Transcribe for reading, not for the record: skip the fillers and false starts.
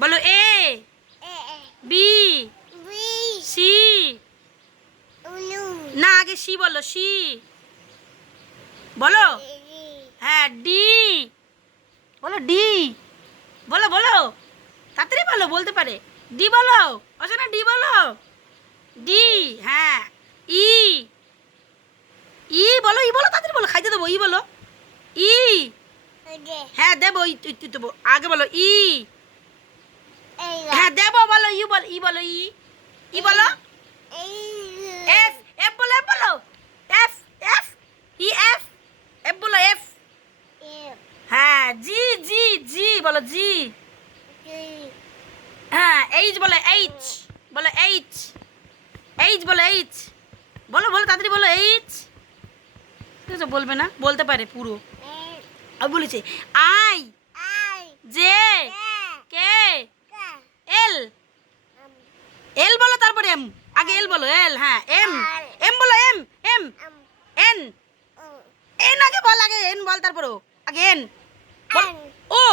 বলো A B C. না আগে সি বলো, সি বলো। হ্যাঁ ডি বলো, ডি বলো বলো, তাড়াতাড়ি বলো, বলতে পারে। ডি বলো, অচেনা ডি বলো। ডি। হ্যাঁ ই, ই বলো, ই বলো, তাড়াতাড়ি বলো, খাইতে দেবো। ই বলো, ই। হ্যাঁ দেবো, ই দেবো, আগে বলো ই। হ্যাঁ দেবো, বলো ইউ বলো, ই বলো, ই, ই বলো। এফ, এফ বলো, এফ বলো, F, F, E F, F বলো, এফ। হ্যাঁ জি, জি, জি বলো, জি। হ্যাঁ এইচ বলো, এইচ বলো, এইচ, এইচ বলো, এইচ বলো, বলো তাড়াতাড়ি বলো, এইচ। ঠিক আছে, বলবে না, বলতে পারে পুরো। আর বলেছে আই, জে, কে, এল, এল বলো, তারপরে এম, আগে এল বলো, এল। হ্যাঁ এম, এম বলো, এম, এম, এন, এন আগে বল, আগে এন বল, তারপর ও, আগে এন বল, ও।